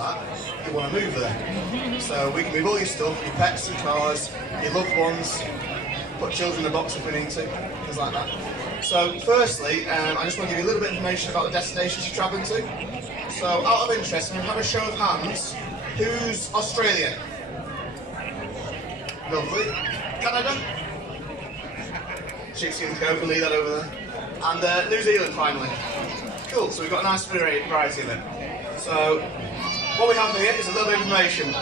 that, you want to move there. So we can move all your stuff, your pets and cars, your loved ones, put children in the box if we need to, things like that. So firstly, I just want to give you a little bit of information about the destinations you're travelling to. So out of interest, I'm going to have a show of hands. Who's Australian? Lovely. Canada? Chicks can go, we'll leave that over there. And New Zealand finally. Cool, so we've got a nice variety of them. So what we have here is a little bit of information.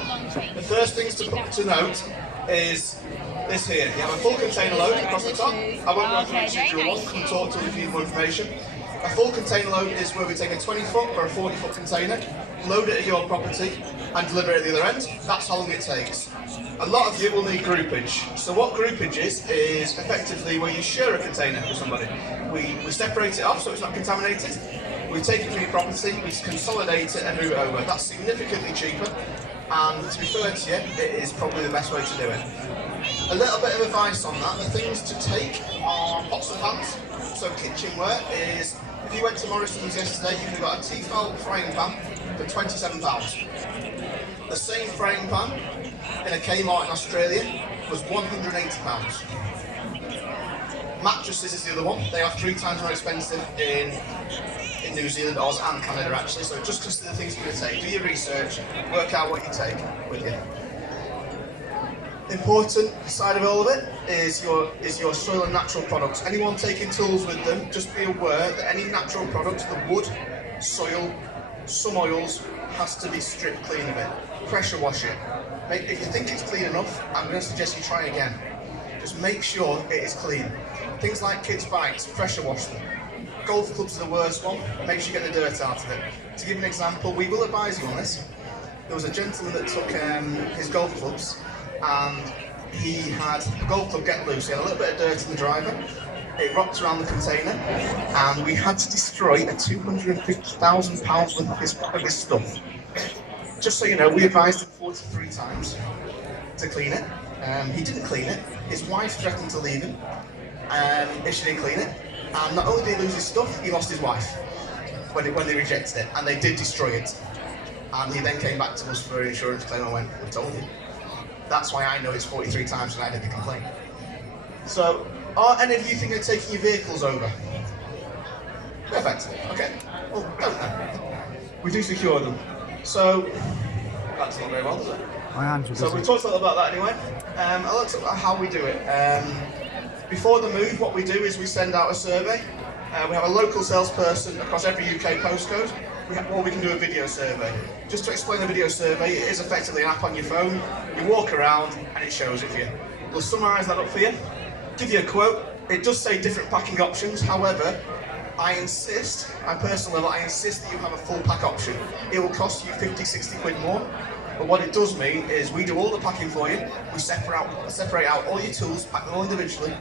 The first things to note is this here. You have a full container load across the top. I won't go through each individual one, come talk to you if you need more information. A full container load is where we take a 20-foot or a 40-foot container, load it at your property and deliver it at the other end. That's how long it takes. A lot of you will need groupage. So what groupage is effectively where you share a container with somebody. We separate it off so it's not contaminated. We take it from your property, we consolidate it and move it over. That's significantly cheaper, and to be fair to you, it is probably the best way to do it. A little bit of advice on that, the things to take are pots and pans. So kitchenware is, if you went to Morrison's yesterday, you could have got a Tefal frying pan for £27. The same frying pan in a Kmart in Australia was £180. Mattresses is the other one. They are 3 times more expensive in New Zealand, Oz and Canada actually, so just consider the things you're going to take. Do your research, work out what you take with you. Important side of all of it is your soil and natural products. Anyone taking tools with them, just be aware that any natural products, the wood, soil, some oils, has to be stripped clean of it. Pressure wash it. If you think it's clean enough, I'm going to suggest you try again. Just make sure it is clean. Things like kids' bikes, pressure wash them. Golf clubs are the worst one, make sure you get the dirt out of it. To give an example, we will advise you on this. There was a gentleman that took his golf clubs and he had the golf club get loose. He had a little bit of dirt in the driver, it rocked around the container, and we had to destroy a £250,000 worth of his stuff. Just so you know, we advised him 43 times to clean it. He didn't clean it. His wife threatened to leave him if she didn't clean it. And not only did he lose his stuff, he lost his wife when they rejected it, and they did destroy it. And he then came back to us for an insurance claim and went, "We told you." That's why I know it's 43 times and I did the complaint. So, are any of you thinking of taking your vehicles over? Perfect. Okay. Well, don't know. We do secure them. So, that's not very well, does it? So we talked a little about that anyway. I looked at how we do it. Before the move, what we do is we send out a survey. We have a local salesperson across every UK postcode, or we can do a video survey. Just to explain the video survey, it is effectively an app on your phone. You walk around and it shows it for you. We'll summarise that up for you, give you a quote. It does say different packing options, however, I personal level, I insist that you have a full pack option. It will cost you 50, 60 quid more. But what it does mean is we do all the packing for you, we separate out all your tools, pack them all individually.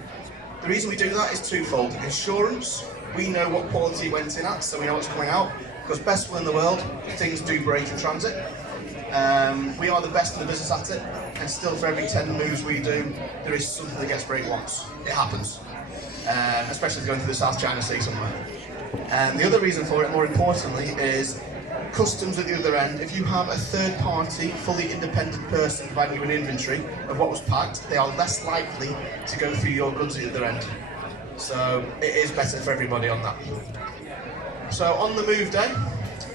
The reason we do that is twofold. Insurance, we know what quality it went in at, so we know what's coming out, because best will in the world, things do break in transit. We are the best in the business at it, and still for every 10 moves we do, there is something that gets break once. It happens, especially going through the South China Sea somewhere. The other reason for it, more importantly, is customs at the other end. If you have a third party, fully independent person providing you an inventory of what was packed, they are less likely to go through your goods at the other end. So it is better for everybody on that. So on the move day,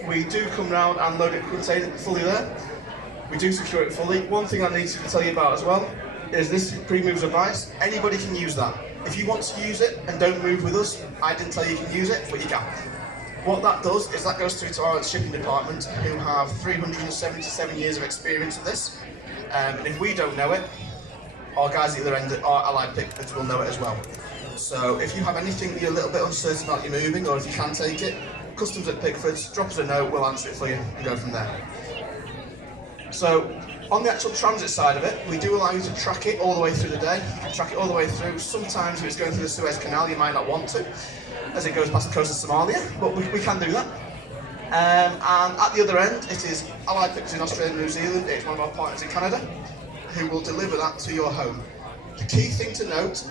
we do come round and load it fully there. We do secure it fully. One thing I need to tell you about as well is this pre-moves advice. Anybody can use that. If you want to use it and don't move with us, I didn't tell you you can use it, but you can. What that does is that goes through to our shipping department, who have 377 years of experience with this. And if we don't know it, our guys at the other end, our allied Pickfords, will know it as well. So if you have anything that you're a little bit uncertain about you moving, or if you can take it, customs at Pickfords, drop us a note, we'll answer it for you and go from there. So on the actual transit side of it, we do allow you to track it all the way through the day. You can track it all the way through. Sometimes if it's going through the Suez Canal, you might not want to, as it goes past the coast of Somalia, but we can do that. And at the other end, it is Allied Pickfords in Australia and New Zealand. It's one of our partners in Canada, who will deliver that to your home. The key thing to note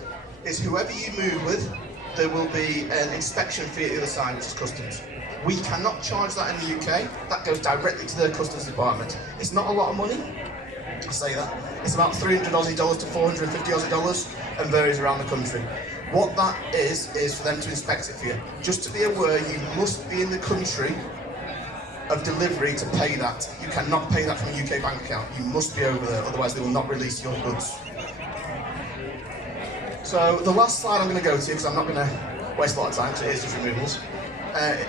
is whoever you move with, there will be an inspection fee at the other side, which is customs. We cannot charge that in the UK. That goes directly to their customs department. It's not a lot of money, I say that. It's about 300 Aussie dollars to 450 Aussie dollars and varies around the country. What that is for them to inspect it for you. Just to be aware, you must be in the country of delivery to pay that. You cannot pay that from a UK bank account. You must be over there, otherwise they will not release your goods. So the last slide I'm going to go to, because I'm not going to waste a lot of time, because it is just removals.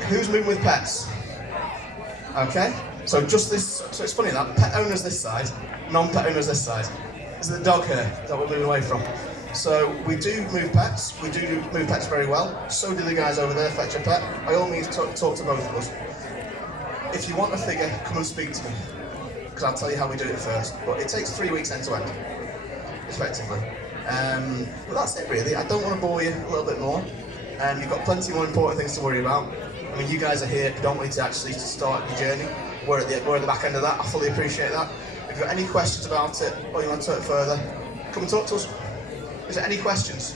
Who's moving with pets? Okay, so just this, so it's funny that, pet owners this side, non-pet owners this side. Is it the dog here that we're moving away from? So we do move pets, we do move pets very well, so do the guys over there, Fetch a Pet. By all means, talk to both of us. If you want a figure, come and speak to me, because I'll tell you how we do it first. But it takes 3 weeks end to end, effectively. But that's it really. I don't want to bore you a little bit more. You've got plenty more important things to worry about. I mean, you guys are here predominantly to actually start the journey. We're at the back end of that. I fully appreciate that. If you've got any questions about it, or you want to talk further, come and talk to us. Is there any questions?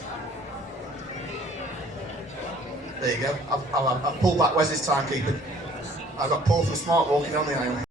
There you go. I've pulled back. Where's his timekeeping? I've got Paul from Smart walking down the aisle.